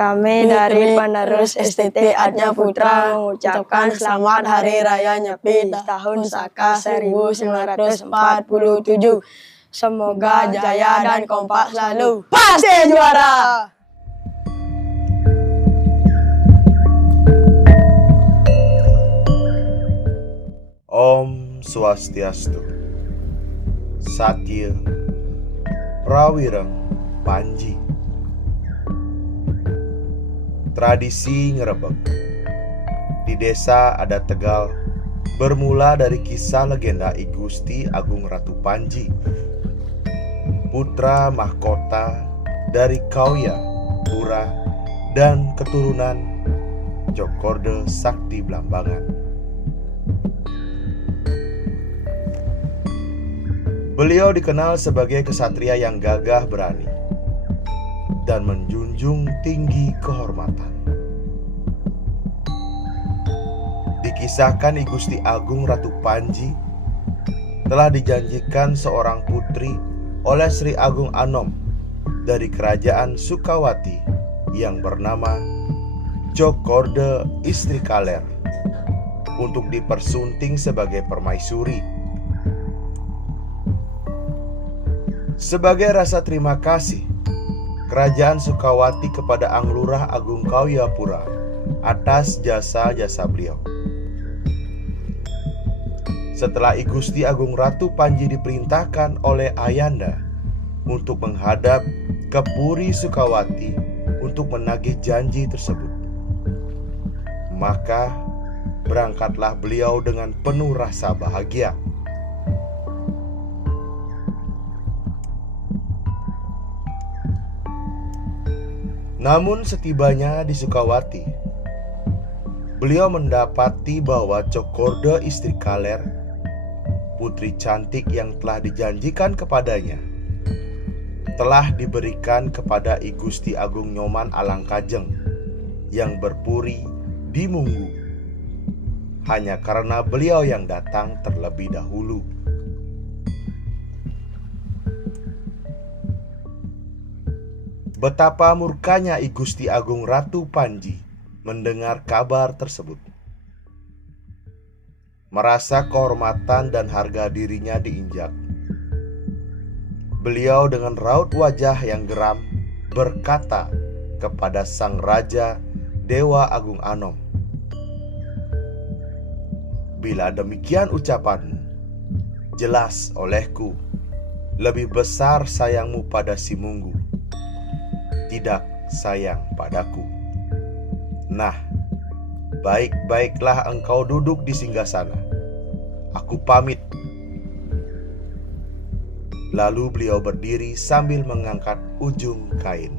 Kami dari penerus STT Atnya Putra mengucapkan selamat Hari Raya Nyepi tahun Saka 1947. Semoga jaya dan kompak selalu. Pasti juara! Om Swastiastu. Satya Prawireng Panji. Tradisi ngerebek di desa adat Tegal bermula dari kisah legenda I Gusti Agung Ratu Panji, putra mahkota dari Kauya, Pura, dan keturunan Cokorde Sakti Blambangan. Beliau dikenal sebagai kesatria yang gagah berani dan menjunjung tinggi kehormatan. Dikisahkan I Gusti Agung Ratu Panji telah dijanjikan seorang putri oleh Sri Agung Anom dari kerajaan Sukawati yang bernama Cokorde Istri Kaler untuk dipersunting sebagai permaisuri. Sebagai rasa terima kasih Kerajaan Sukawati kepada Anglurah Agung Kauyapura atas jasa-jasa beliau. Setelah I Gusti Agung Ratu Panji diperintahkan oleh Ayanda untuk menghadap ke Puri Sukawati untuk menagih janji tersebut, maka berangkatlah beliau dengan penuh rasa bahagia. Namun setibanya di Sukawati, beliau mendapati bahwa Cokorde Istri Kaler, putri cantik yang telah dijanjikan kepadanya, telah diberikan kepada I Gusti Agung Nyoman Alangkajeng yang berpuri di Munggu, hanya karena beliau yang datang terlebih dahulu. Betapa murkanya I Gusti Agung Ratu Panji mendengar kabar tersebut. Merasa kehormatan dan harga dirinya diinjak, beliau dengan raut wajah yang geram berkata kepada sang raja Dewa Agung Anom, "Bila demikian ucapanmu, jelas olehku lebih besar sayangmu pada si Munggu, tidak sayang padaku. Nah, baik-baiklah engkau duduk di singgasana. Aku pamit." Lalu beliau berdiri sambil mengangkat ujung kain.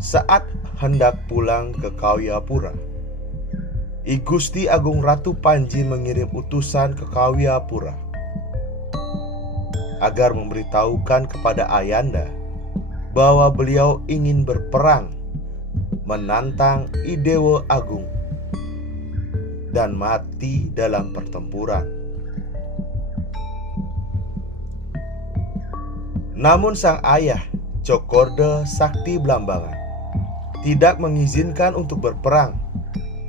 Saat hendak pulang ke Kauyapura, I Gusti Agung Ratu Panji mengirim utusan ke Kauyapura agar memberitahukan kepada Ayanda bahwa beliau ingin berperang menantang I Dewa Agung dan mati dalam pertempuran. Namun sang ayah Cokorde Sakti Blambangan tidak mengizinkan untuk berperang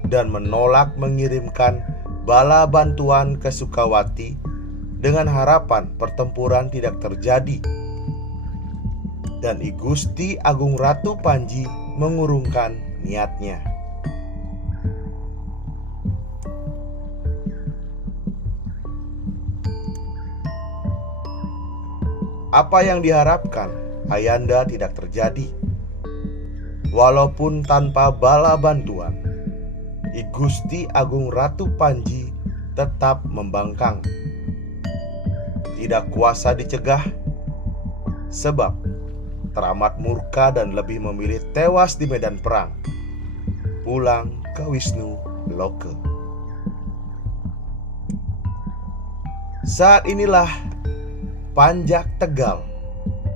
dan menolak mengirimkan bala bantuan ke Sukawati dengan harapan pertempuran tidak terjadi. Dan I Gusti Agung Ratu Panji mengurungkan niatnya. Apa yang diharapkan Ayanda tidak terjadi. Walaupun tanpa bala bantuan, I Gusti Agung Ratu Panji tetap membangkang. Tidak kuasa dicegah, sebab teramat murka dan lebih memilih tewas di medan perang, pulang ke Wisnu Loka. Saat inilah Panjak Tegal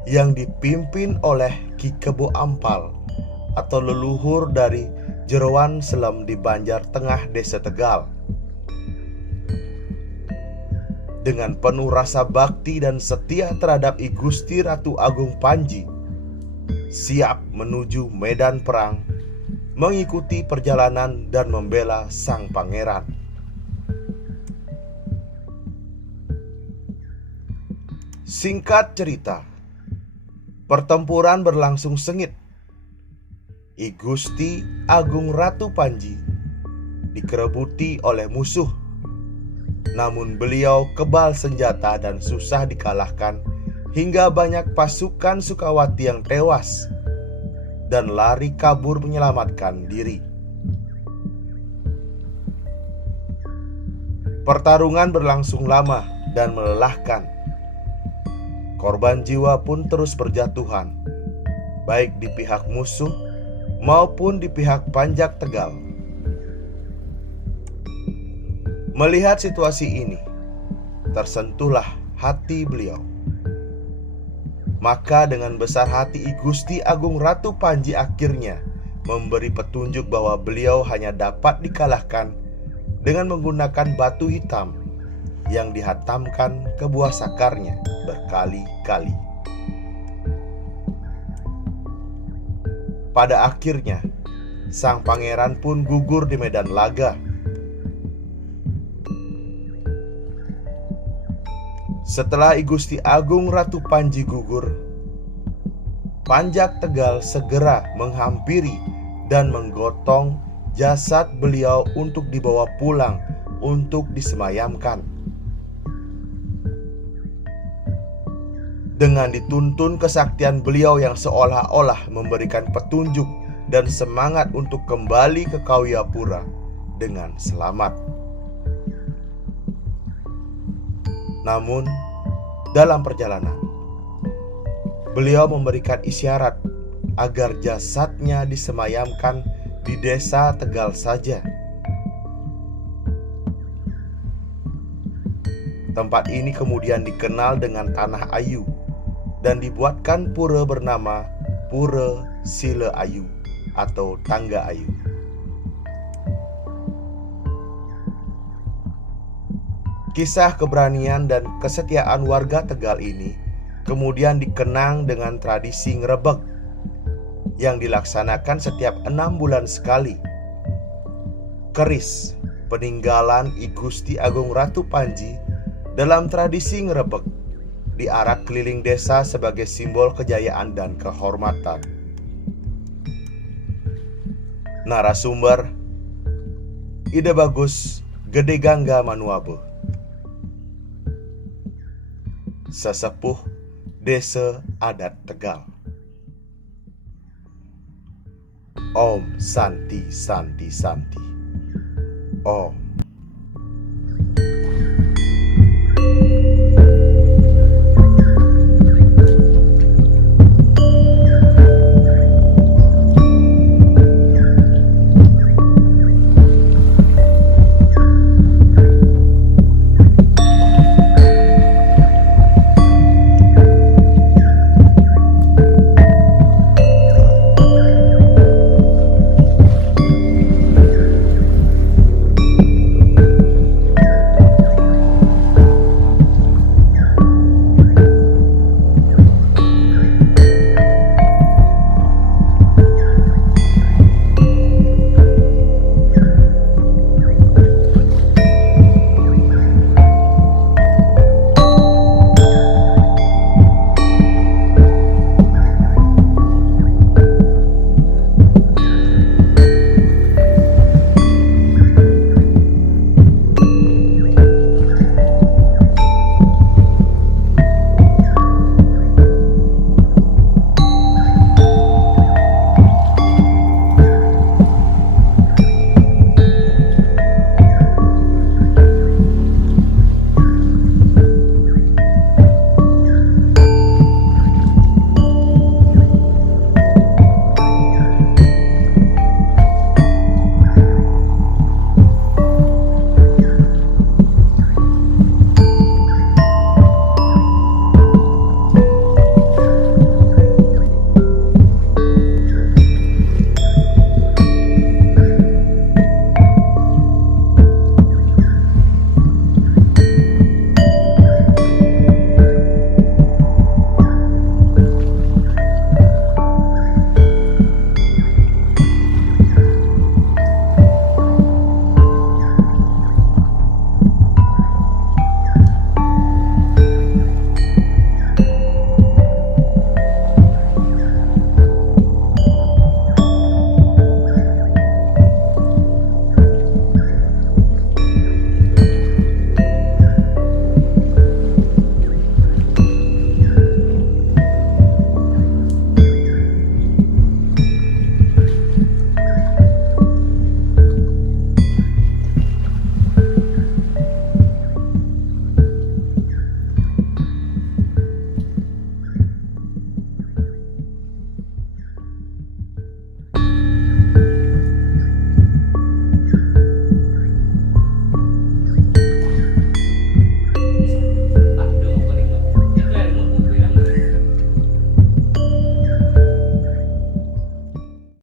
yang dipimpin oleh Ki Kebo Ampal atau leluhur dari Jeroan Selem di Banjar Tengah Desa Tegal dengan penuh rasa bakti dan setia terhadap I Gusti Ratu Agung Panji, siap menuju medan perang, mengikuti perjalanan dan membela sang pangeran. Singkat cerita, pertempuran berlangsung sengit. I Gusti Agung Ratu Panji dikerebuti oleh musuh, namun beliau kebal senjata dan susah dikalahkan, hingga banyak pasukan Sukawati yang tewas dan lari kabur menyelamatkan diri. Pertarungan berlangsung lama dan melelahkan. Korban jiwa pun terus berjatuhan, baik di pihak musuh maupun di pihak Panjak Tegal. Melihat situasi ini, tersentuhlah hati beliau. Maka dengan besar hati I Gusti Agung Ratu Panji akhirnya memberi petunjuk bahwa beliau hanya dapat dikalahkan dengan menggunakan batu hitam yang dihantamkan ke buah sakarnya berkali-kali. Pada akhirnya, sang pangeran pun gugur di medan laga. Setelah I Gusti Agung Ratu Panji gugur, Panjak Tegal segera menghampiri dan menggotong jasad beliau untuk dibawa pulang untuk disemayamkan. Dengan dituntun kesaktian beliau yang seolah-olah memberikan petunjuk dan semangat untuk kembali ke Kawyapura dengan selamat. Namun, dalam perjalanan, beliau memberikan isyarat agar jasadnya disemayamkan di desa Tegal saja. Tempat ini kemudian dikenal dengan Tanah Ayu dan dibuatkan pura bernama Pura Sila Ayu atau Tangga Ayu. Kisah keberanian dan kesetiaan warga Tegal ini kemudian dikenang dengan tradisi ngrebek yang dilaksanakan setiap 6 bulan sekali. Keris peninggalan I Gusti Agung Ratu Panji dalam tradisi ngrebek diarak keliling desa sebagai simbol kejayaan dan kehormatan. Narasumber Ide Bagus Gede Gangga Manuabe, sesepuh Desa Adat Tegal. Om Santi Santi Santi. Om.